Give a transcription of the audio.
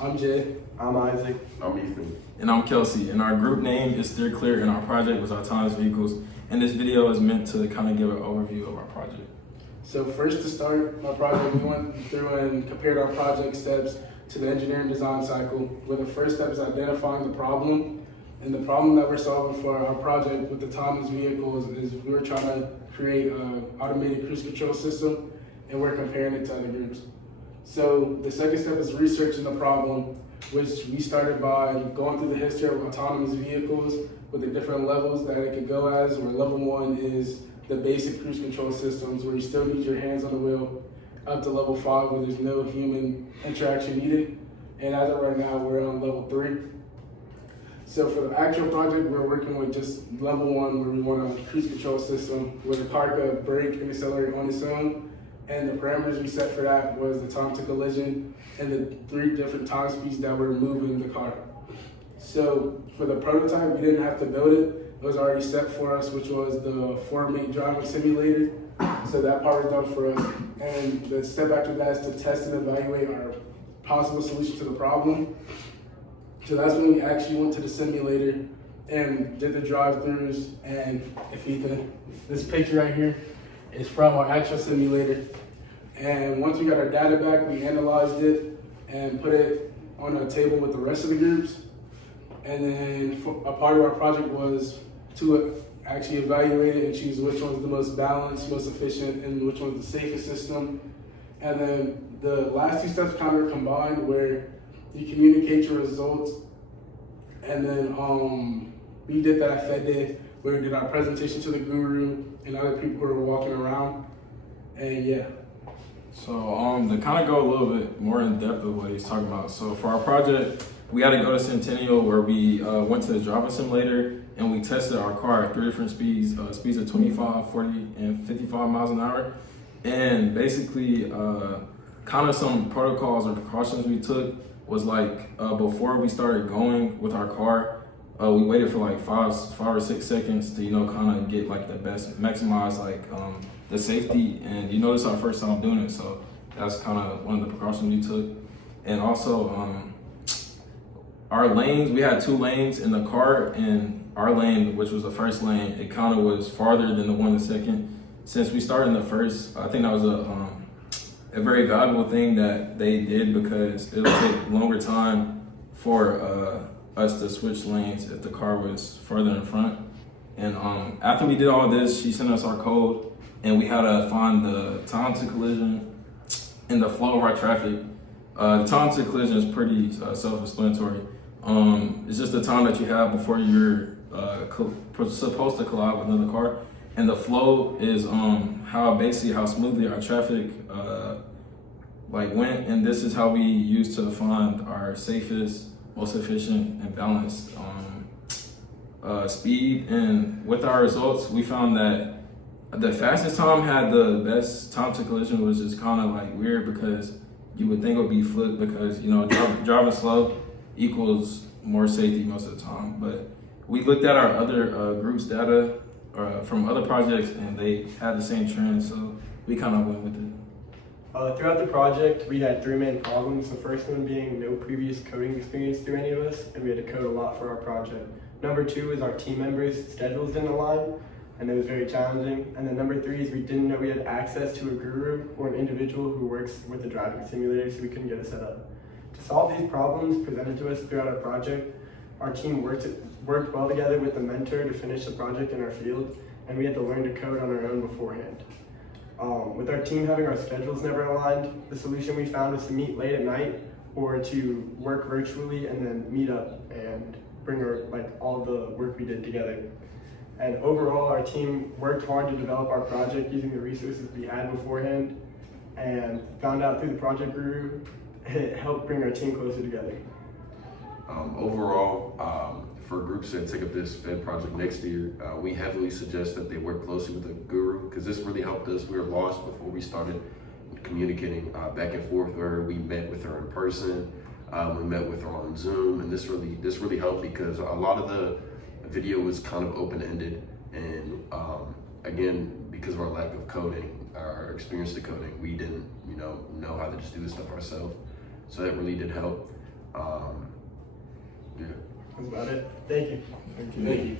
I'm Jay. I'm Isaac. I'm Ethan. And I'm Kelsey, and our group name is Steer Clear, and our project was Autonomous Vehicles, and this video is meant to kind of give an overview of our project. So first to start my project, we went through and compared our project steps to the engineering design cycle, where the first step is identifying the problem. And the problem that we're solving for our project with autonomous vehicles is we were trying to create an automated cruise control system, and we're comparing it to other groups. So the second step is researching the problem, which we started by going through the history of autonomous vehicles with the different levels that it could go as, where level 1 is the basic cruise control systems, where you still need your hands on the wheel, up to level 5, where there's no human interaction needed. And as of right now, we're on level 3. So for the actual project, we're working with just level 1, where we want a cruise control system where the car could brake and accelerate on its own. And the parameters we set for that was the time to collision and the 3 different time speeds that were moving the car. So for the prototype, we didn't have to build it. It was already set for us, which was the Fortnite driving simulator. So that part was done for us. And the step after that is to test and evaluate our possible solution to the problem. So that's when we actually went to the simulator and did the drive-throughs. And if Ethan, this picture right here is from our actual simulator. And once we got our data back, we analyzed it and put it on a table with the rest of the groups. And then a part of our project was to actually evaluate it and choose which one's the most balanced, most efficient, and which one's the safest system. And then the last 2 steps kind of combined, where you communicate your results. And then we did that at Fed Day, where we did our presentation to the guru and other people who were walking around. And yeah. So to kind of go a little bit more in depth of what he's talking about. So for our project, we had to go to Centennial, where we went to the driving simulator and we tested our car at 3 different speeds, speeds of 25, 40, and 55 miles an hour. And basically, kind of some protocols or precautions we took was like, before we started going with our car, we waited for like 5 or 6 seconds to, kind of get like the best, maximize like the safety. And this is our first time doing it, so that's kind of one of the precautions we took. And also, our lanes, we had 2 lanes in the car, and our lane, which was the first lane, it kind of was farther than the one in the second. Since we started in the first, I think that was a very valuable thing that they did, because it would take longer time for us to switch lanes if the car was further in front. And after we did all this, she sent us our code, and we had to find the time to collision and the flow of our traffic. The time to collision is pretty self-explanatory. It's just the time that you have before you're supposed to collide with another car. And the flow is how smoothly our traffic went, and this is how we use to find our safest, most efficient, and balanced speed. And with our results, we found that the fastest time had the best time to collision, which is kind of like weird, because you would think it would be flipped, because driving slow equals more safety most of the time. But we looked at our other groups' data from other projects, and they had the same trend, so we kind of went with it. Throughout the project, we had 3 main problems. The first one being no previous coding experience through any of us, and we had to code a lot for our project. Number 2 is our team members' schedules didn't align, and it was very challenging. And then number 3 is we didn't know we had access to a guru or an individual who works with the driving simulator, so we couldn't get it set up. To solve these problems presented to us throughout our project, our team worked well together with the mentor to finish the project in our field, and we had to learn to code on our own beforehand. With our team having our schedules never aligned, the solution we found was to meet late at night, or to work virtually and then meet up and bring all the work we did together. And overall, our team worked hard to develop our project using the resources we had beforehand, and found out through the project guru, it helped bring our team closer together. Overall, for groups that take up this Fed project next year, we heavily suggest that they work closely with a guru, because this really helped us. We were lost before we started communicating back and forth, where we met with her in person, we met with her on Zoom, and this really helped, because a lot of the video was kind of open-ended, and again, because of our lack of coding, our experience to coding, we didn't know how to just do this stuff ourselves. So that really did help. Yeah. That's about it. Thank you. Thank you.